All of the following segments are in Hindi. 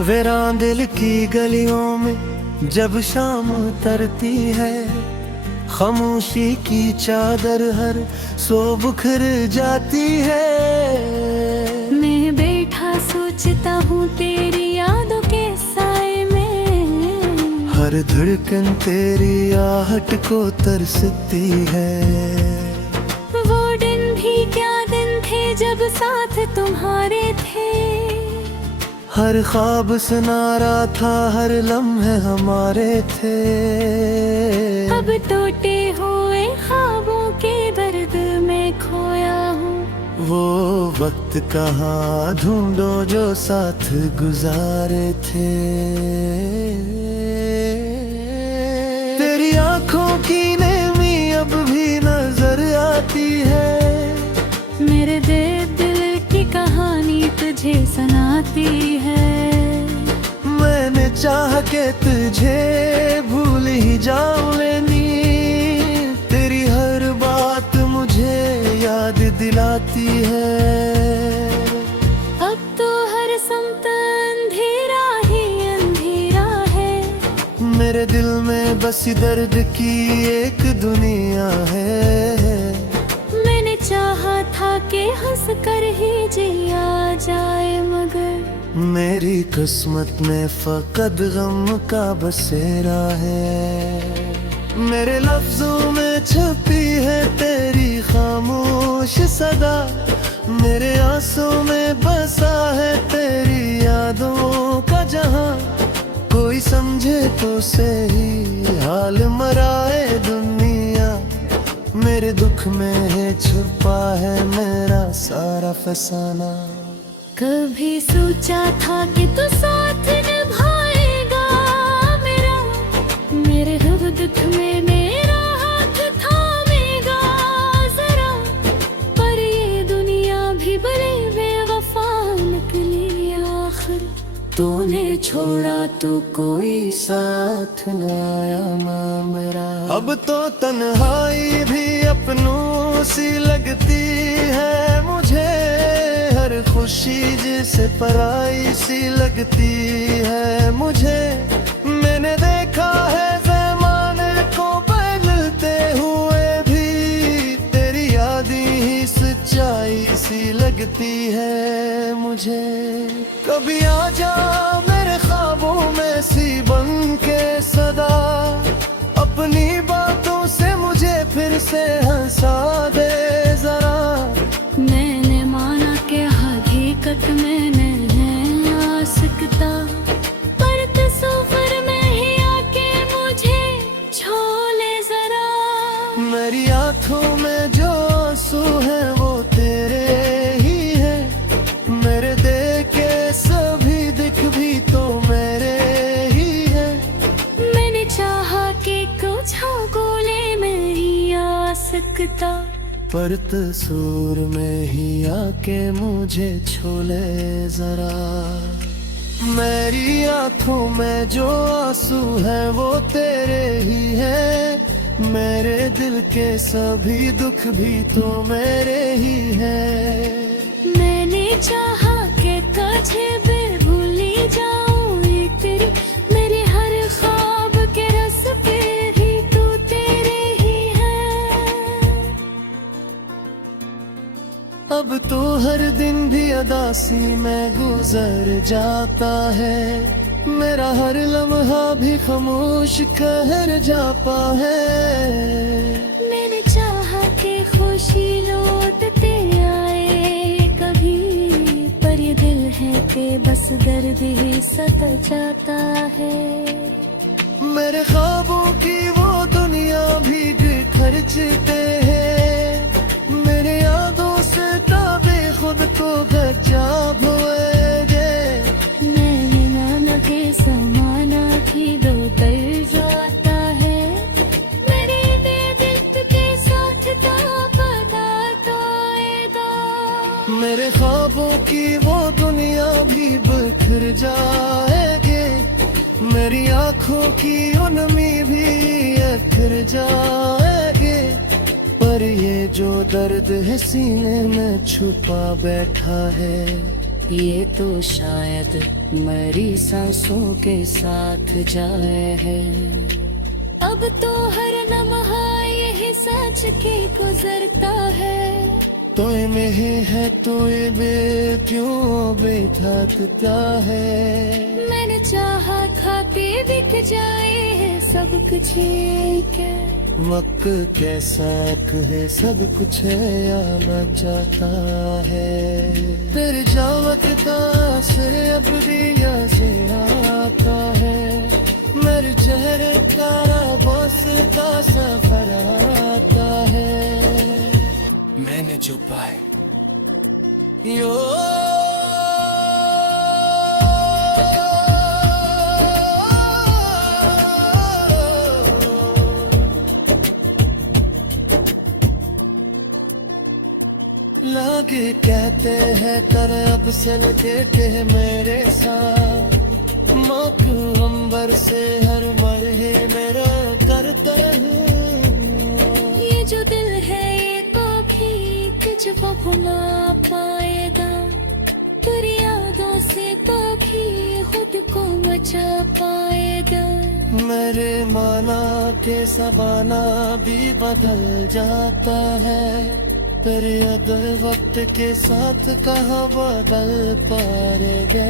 वीरान दिल की गलियों में जब शाम उतरती है, खामोशी की चादर हर सो बिखर जाती है। मैं बैठा सोचता हूँ तेरी यादों के साए में, हर धड़कन तेरी आहट को तरसती है। वो दिन भी क्या दिन थे जब साथ तुम्हारे थे, हर ख्वाब सुनारा था हर लम्हे हमारे थे। अब टूटे हुए ख्वाबों के दर्द में खोया हूँ। वो वक्त कहाँ ढूंढो जो साथ गुजारे थे। तेरी आंखों की नेमी अब भी नजर आती है, मेरे दिल की कहानी तुझे सुनाती है। मैंने चाह के तुझे भूल ही जाऊं लेनी, तेरी हर बात मुझे याद दिलाती है। अब तो हर समत अंधेरा ही अंधेरा है, मेरे दिल में बस दर्द की एक दुनिया है। मैंने चाहा था कि हंस कर ही जिया जाए, मगर मेरी किस्मत में फकत गम का बसेरा है। मेरे लफ्जों में छुपी है तेरी खामोश सदा, मेरे आंसू में बसा है तेरी यादों का जहां। कोई समझे तो सही हाल मराए दुनिया, मेरे दुख में है छुपा है मेरा सारा फसाना। कभी सोचा था कि तू साथ निभाएगा मेरा, मेरे हर दुख में मेरा हाथ थामेगा जरा। पर ये दुनिया भी बड़ी बेवफा निकली आखिर, तूने छोड़ा तो कोई साथ न आया माँ मेरा। अब तो तन्हाई भी अपनों सी लगती है मुझे, हर खुशी जैसे पराई सी लगती है मुझे। मैंने देखा है ज़माने को बदलते हुए भी, तेरी याद ही सच्चाई सी लगती है मुझे। कभी आ जा मेरे ख्वाबों में सी बन के सदा, अपनी बातों से मुझे फिर से हंसा दे जरा। मैंने माना कि हकीकत में नहीं आ सकता, पर तस्वीर में ही आके मुझे छू ले जरा। मेरी आंखों में जो आंसू है वो तेरे ही है, मेरे देखे सभी दिख भी तो मेरे ही है। मैंने चाहा कि कुछ गोले में ही आ सकता, पर तस्वीर में ही आके मुझे छोले जरा। मेरी आंखों में जो आंसू है वो तेरे ही है, मेरे दिल के सभी दुख भी तो मेरे ही है। मैंने चाहा कि तुझे भूली जाऊं एक तेरी, मेरे हर ख्वाब के रास्ते ही तू तेरे ही है। अब तो हर दिन भी अदासी में गुजर जाता है, मेरा हर लम्हा भी खामोश कहर जाता है। मैंने चाहा कि खुशी लौटते आए कभी, पर ये दिल है कि बस दर्द ही सता जाता है। मेरे ख्वाबों की वो दुनिया भी खर्चते हैं, मेरे यादों से ताबे खुद को गजाब हुए। मैंने माना के समाना भी दो दर जाता है, मेरे दिल के साथ था पता तो दो। मेरे ख्वाबों की वो दुनिया भी बिखर जाएगी, मेरी आंखों की उनमी भी अखर जाएगी। पर ये जो दर्द है सीने में छुपा बैठा है, ये तो शायद मरी सांसों के साथ जाए है। अब तो हर लम्हा यही सच के गुजरता है। तो में ही है तो ये बे क्यों बेथकता है। मैंने चाहा था कि बिक जाए है सब कुछ ये क्या। वक्त कैसा है सब कुछ है या बचाता है। तेरे जावत का असर अब दिया से आता है। मेरे चेहरे का बस का सफर आता है। मैंने जो पाए यो लागे कहते हैं कर अब से लगे मेरे साथ। मौत अंबर से हर मरहे मेरा करता हूँ। ये जो दिल है ये कभी कुछ वो भुला पाएगा। तेरी यादों से कभी खुद को बचा पाएगा। मेरे माना के सवाना भी बदल जाता है। पर अगर वक्त के साथ कहाँ बदल पाएंगे।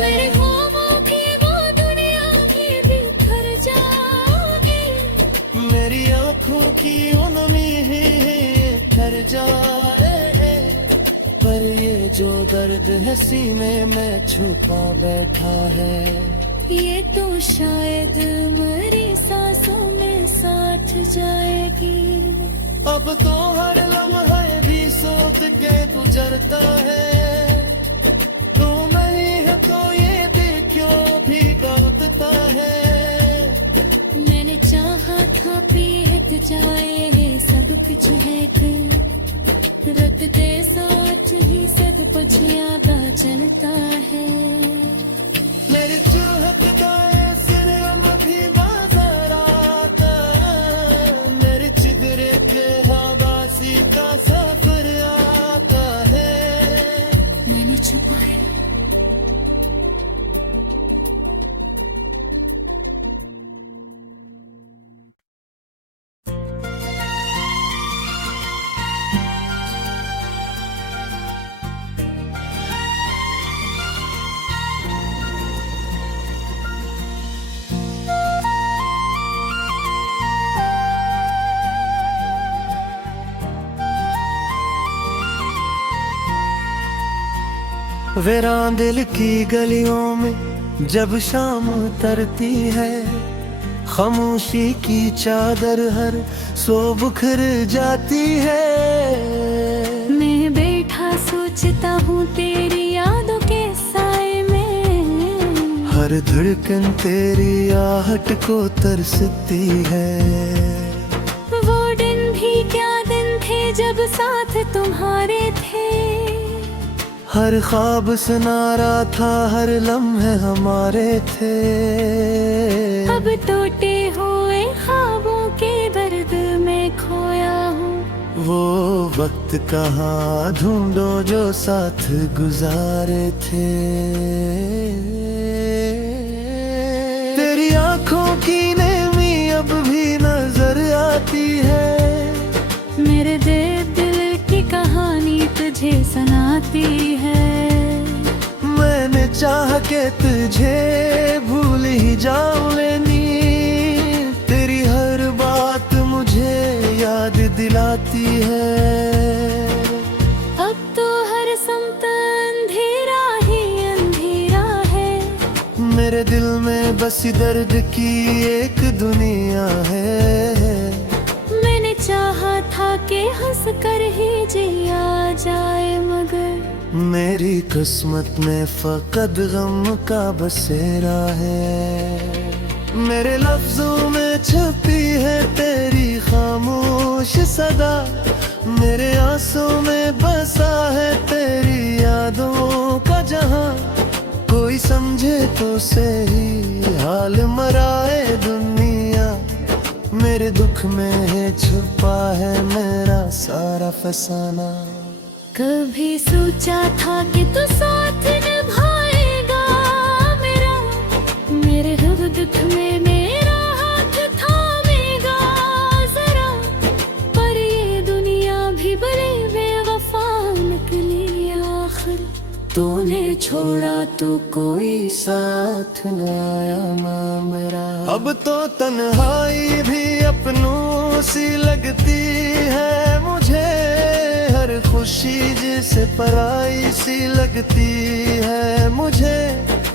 मेरे ख्वाबों की वो दुनिया भी बिखर जाएगी। मेरी आँखों की वो नमी ही ठहर जाए। पर ये जो दर्द है सीने में छुपा बैठा है। ये तो शायद मरी सांसों में साथ जाएगी। अब तो हर लम्हा भी सोच के गुजरता है। तू नहीं है तो ये दिल क्यों भी गलतता है। मैंने चाहा था बीत जाए सब कुछ है कि रत के साथ ही सब कुछ याद चलता है। मेरी चूहत का सिर भी बाजार आता। मेरी चिदरे के हवासी का सफर आता है। मैंने छुपाया वीरान दिल की गलियों में जब शाम उतरती है। खामोशी की चादर हर सो बुखर जाती है। मैं बैठा सोचता हूँ तेरी यादों के साए में। हर धड़कन तेरी आहट को तरसती है। वो दिन भी क्या दिन थे जब साथ तुम्हारे थे। हर ख्वाब सुनारा था हर लम्हे हमारे थे। अब टूटे हुए ख्वाबों के दर्द में खोया हूँ। वो वक्त कहाँ ढूंढो जो साथ गुजारे थे। तेरी आँखों की नेमी अब भी नजर आती है। मेरे दिल की कहानी तुझे सुनाती है। मैंने चाह के तुझे भूल ही जाऊं लेनी। तेरी हर बात मुझे याद दिलाती है। अब तो हर समत अंधेरा ही अंधेरा है। मेरे दिल में बस दर्द की एक दुनिया है। मैंने चाहा था कि हंस कर ही जिया जाए मगर मेरी किस्मत में फकत गम का बसेरा है। मेरे लफ्जों में छुपी है तेरी खामोश सदा। मेरे आंसू में बसा है तेरी यादों का जहां। कोई समझे तो सही हाल मराए दुनिया। मेरे दुख में है छुपा है मेरा सारा फसाना। कभी सोचा था कि तू साथ निभाएगा मेरा, मेरे हर दुख में मेरा हाथ थामेगा जरा, पर ये दुनिया भी बड़ी बेवफा निकली आखिर। तूने छोड़ा तो कोई साथ न आया माँ मेरा। अब तो तन्हाई भी अपनों सी लगती है मुझे, हर खुशी जिसे पराई सी लगती है मुझे।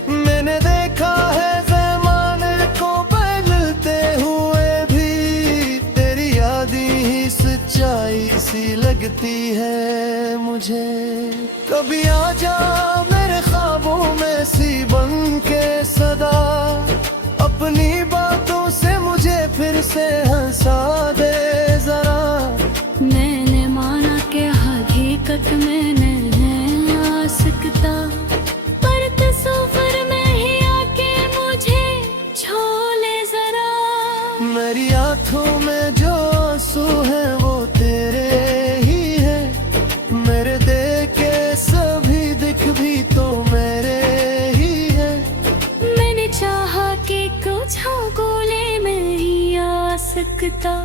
मैंने देखा है ज़माने को बदलते हुए भी, तेरी यादें ही सच्चाई सी लगती है मुझे। कभी आ जा मेरे ख्वाबों में सी बन के सदा, अपनी बातों से मुझे फिर से हंसा दे जरा। मैंने माना कि हकीकत में नहीं आ सकता, पर तस्वीर में ही आके मुझे छू ले जरा। मेरी आंखों में जो आंसू है वो तेरे ही है, मेरे देखे सभी दिख भी तो मेरे ही है। मैंने चाहा कि कुछ गोले में ही आ सकता,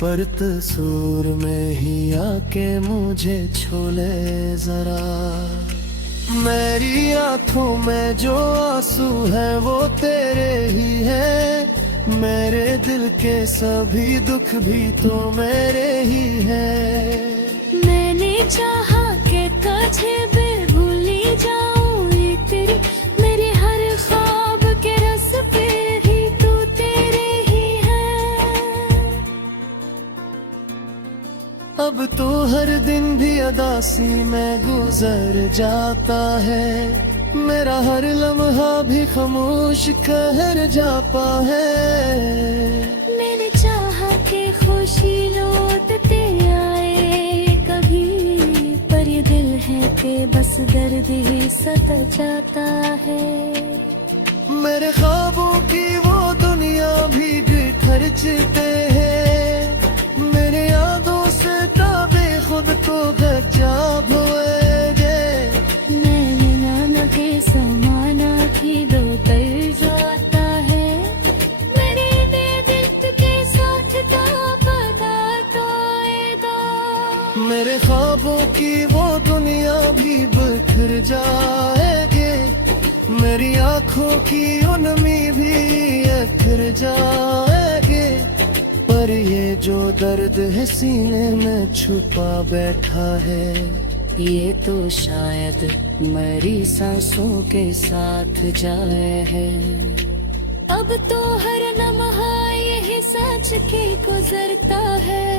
पर तस्वीर में ही आके मुझे छोले जरा। मेरी आंखों में जो आंसू है वो तेरे ही है, मेरे दिल के सभी दुख भी तो मेरे ही है। मैंने चाहा कि तुझे भूली जाऊं ये तेरी, मेरे हर ख्वाब के रास्ते ही तू तेरे ही है। अब तो हर दिन भी अदासी में गुजर जाता है, मेरा हर लम्हा भी खामोश कहर जाता है। मैंने चाहा कि खुशी लौटते आए कभी, पर ये दिल है कि बस दर्द ही सता जाता है। मेरे ख्वाबों की वो दुनिया भी खर्चते हैं, मेरे यादों से ताबे खुद को गजाब हुए। मैंने नाना के समाना भी दो तर जाता है, मेरे दिल के साथ पता तो आएगा। मेरे ख्वाबों की वो दुनिया भी बिखर जाएगी, मेरी आंखों की उनमी भी अखर जाएगी। पर ये जो दर्द है सीने में छुपा बैठा है, ये तो शायद मरी सांसों के साथ जाए है। अब तो हर लम्हा यही सच के गुजरता है,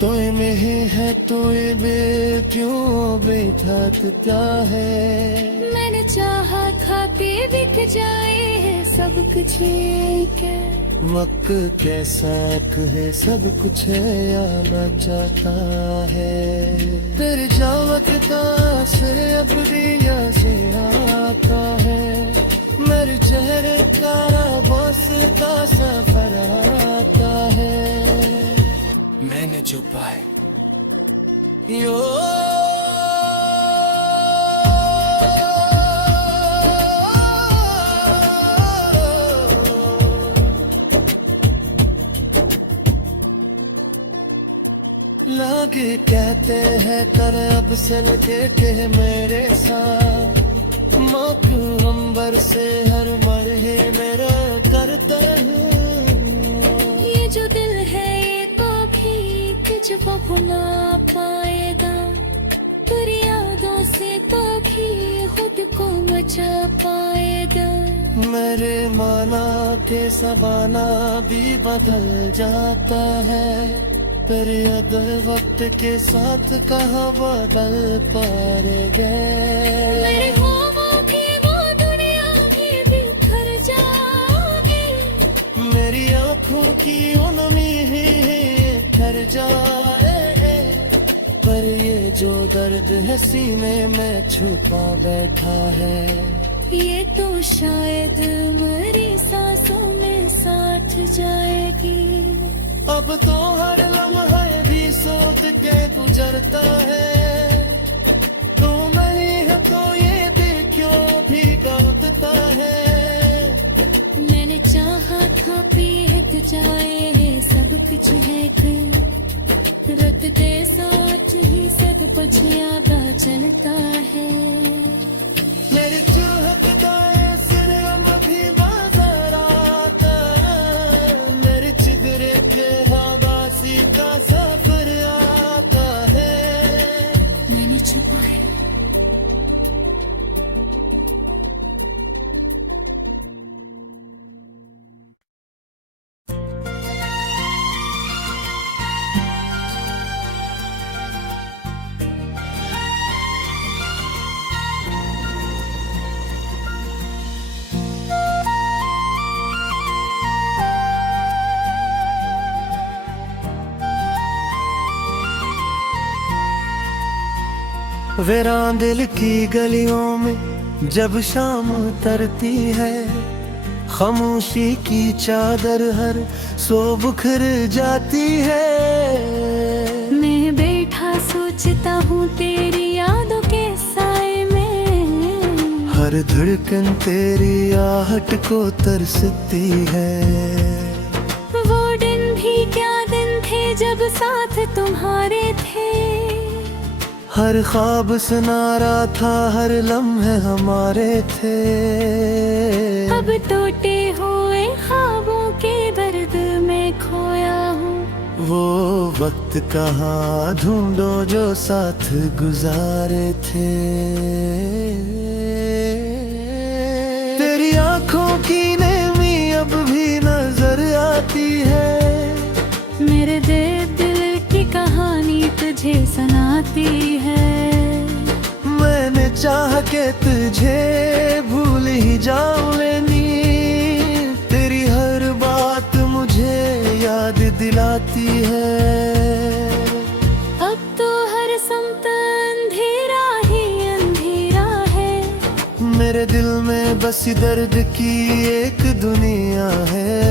तो में है तो ये क्यों बेथकता है। मैंने चाहा था कि बिक जाए है सब कुछ एक है, वक्त कैसा है सब कुछ है आना चाहता है। तेरे जावत का असर अब दिया से आता है, मेरे चेहरे का बस का सफर आता है। मैंने जो पाए यो लागे कहते हैं कर अब से लगे के मेरे साथ, मौकू अंबर से हर मरहे मेरा करता हूँ। ये जो दिल है ये तो भी कुछ भुला पाएगा, तेरी यादों से तो भी खुद को बचा पाएगा। मेरे माना के सवाना भी बदल जाता है, पर याद वक्त के साथ कहाँ बदल पाएंगे। मेरे ख्वाबों की वो दुनिया भी बिखर जाएगी, मेरी आँखों की उनमी ही ठहर जाए। पर ये जो दर्द है सीने में छुपा बैठा है, ये तो शायद मेरी सांसों में साथ जाएगी। अब तो हर लम्हा भी सोच के गुजरता है, रुक जाए सब कुछ है कि रुत के साथ ही सब कुछ याद चलता है। मेरी चूहकता है सिर भी बाजार आता है, मेरी चिदरे के हवासी का सफर आता है। मैंने छुपा है वीरान दिल की गलियों में जब शाम उतरती है, खामोशी की चादर हर सो बुखर जाती है। मैं बैठा सोचता हूँ तेरी यादों के साए में, हर धड़कन तेरी आहट को तरसती है। वो दिन भी क्या दिन थे जब साथ तुम्हारे थे, हर ख्वाब सुनारा था हर लम्हे हमारे थे। अब टूटे हुए ख्वाबों के दर्द में खोया हूँ, वो वक्त कहाँ ढूंढो जो साथ गुजारे थे। तेरी आंखों की नेमी अब भी नजर आती है, मेरे दिल की कहानी तुझे सुनाती है। मैंने चाह के तुझे भूल ही जाऊं लेनी, तेरी हर बात मुझे याद दिलाती है। अब तो हर समत अंधेरा ही अंधेरा है, मेरे दिल में बस दर्द की एक दुनिया है।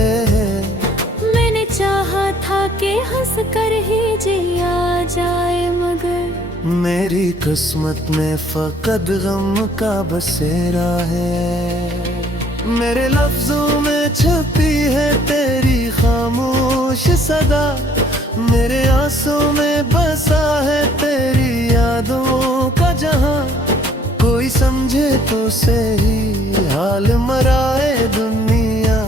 मैंने चाहा था कि हंस कर ही जिया जाए, मगर मेरी किस्मत में फकत गम का बसेरा है। मेरे लफ्जों में छुपी है तेरी खामोश सदा, मेरे आंसू में बसा है तेरी यादों का जहां। कोई समझे तो सही हाल मराए दुनिया,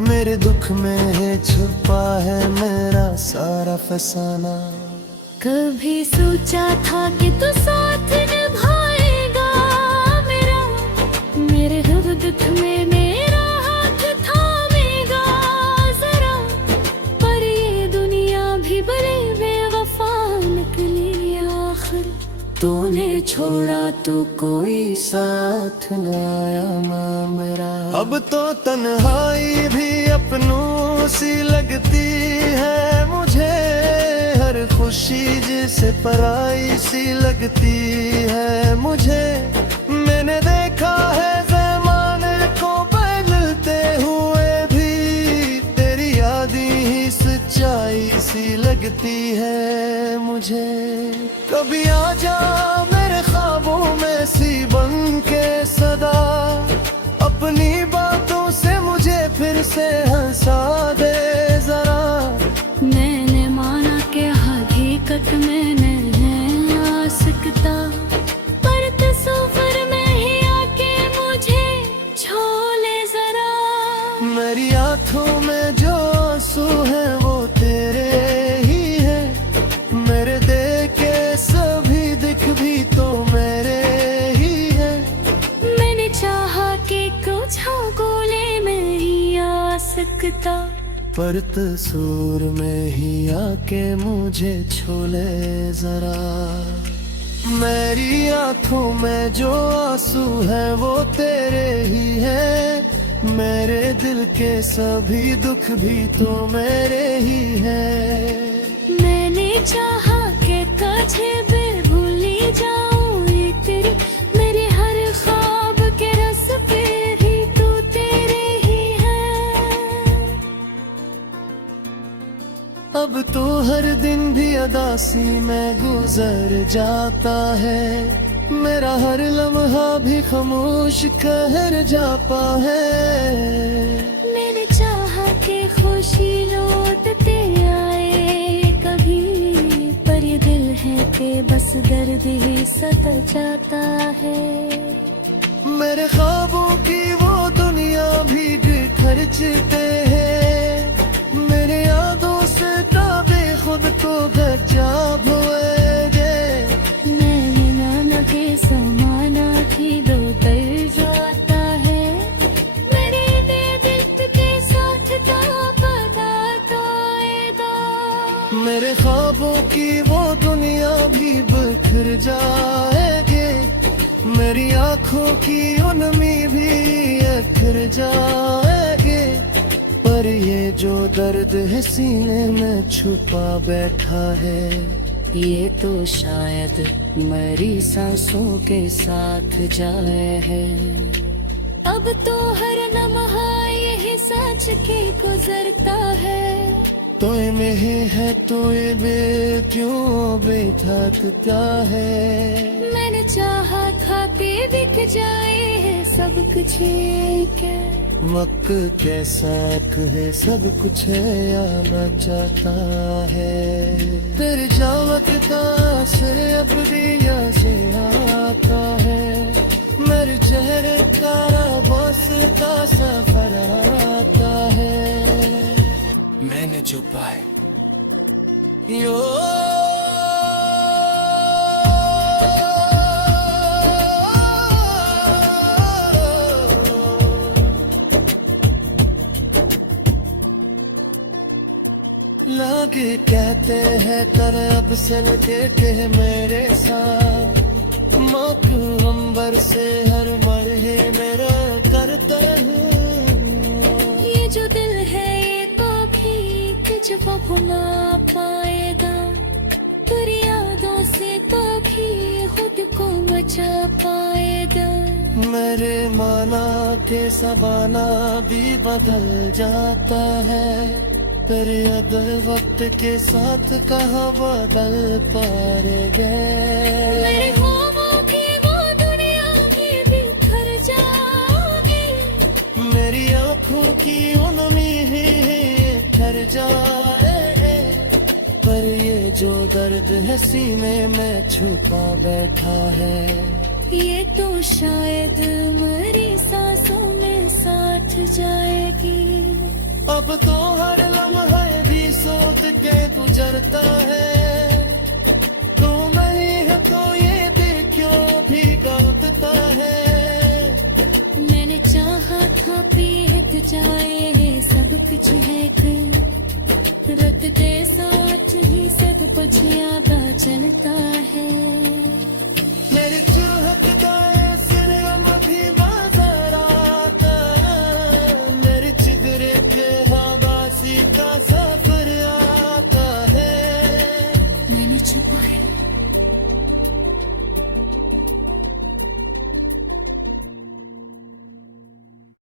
मेरे दुख में है छुपा है मेरा सारा फसाना। कभी सोचा था कि तू साथ निभाएगा मेरा, मेरे हर दुख में मेरा हाथ थामेगा जरा, पर ये दुनिया भी बड़ी बेवफा निकली आखिर। तूने छोड़ा तो कोई साथ न आया माँ मेरा, अब तो तन्हाई भी अपनों सी लगती है मुझे। हर खुशी जिसे पराई सी लगती है मुझे। मैंने देखा है ज़माने को बदलते हुए भी, तेरी यादें ही सच्चाई सी लगती है मुझे। कभी आ जा मेरे ख्वाबों में सी बन के सदा, अपनी बातों से मुझे फिर से हंसा दे जरा। मैंने माना कि हकीकत में नहीं आ सकता, पर तस्वीर में ही आके मुझे छू ले जरा। मेरी आंखों में जो आंसू है वो तेरे ही है, मेरे देखे सभी दिख भी तो मेरे ही है। मैंने चाहा कि कुछ गोले में ही आ सकता, पर तस्वीर में ही आके मुझे छोले जरा। मेरी आंखों में जो आंसू है वो तेरे ही है, मेरे दिल के सभी दुख भी तो मेरे ही है। मैंने चाहा कि तुझे भूली जाऊं ये तेरी, मेरे हर ख्वाब के रस पे ही तू तेरे ही है। अब तो हर दिन भी अदासी में गुजर जाता है, मेरा हर लम्हा भी खामोश कहर जाता है। मैंने चाहा कि खुशी लौटते आए कभी, पर ये दिल है कि बस दर्द ही सता जाता है। मेरे ख्वाबों की वो दुनिया भी खर्चते हैं, मेरे यादों से ताबे खुद को गजाब हुए गे। मैंने नाना के समाना की दो तर जाता है, मेरे दिल के साथ का पता आएगा। मेरे ख्वाबों की वो दुनिया भी बिखर जाएगी, मेरी आँखों की उनमें भी अखर जाएगी, पर ये जो दर्द है सीने में छुपा बैठा है, ये तो शायद मरी सांसों के साथ जाए है। अब तो हर लम्हा यही सोच के गुजरता है, तो में है तो ये बे क्यों बेथकता है। मैंने चाहा था कि बिक जाए सब कुछ क्या, वक्त कैसा है सब कुछ है या बचाता है। तेरे जावत का असर अब दिया से आता है, मेरे चेहरे का बस का सफर आता है। मैंने जो पाए यो लागे कहते हैं कर अब से लगे के मेरे साथ, मौक अंबर से हर मरहे मेरा करता हूँ। ये जो दिल है ये कभी कुछ वो भुला पाएगा, तेरी यादों से कभी खुद को बचा पाएगा। मेरे माना के सवाना भी बदल जाता है, तेरे अदल वक्त के साथ कहाँ बदल पाएंगे। मेरे ख्वाबों की वो दुनिया भी बिखर जाएगी, मेरी आँखों की उनमें ही ठहर जाए, पर ये जो दर्द है सीने में छुपा बैठा है, ये तो शायद मरी सांसों में साथ जाएगी। अब तो हर लम्हा भी सोच के गुजरता है, तू नहीं है तो ये दिल क्यों भी गलतता है। मैंने चाहा था बीत जाए सब कुछ है कि रत के साथ ही सब कुछ याद चलता है। मेरे चाहत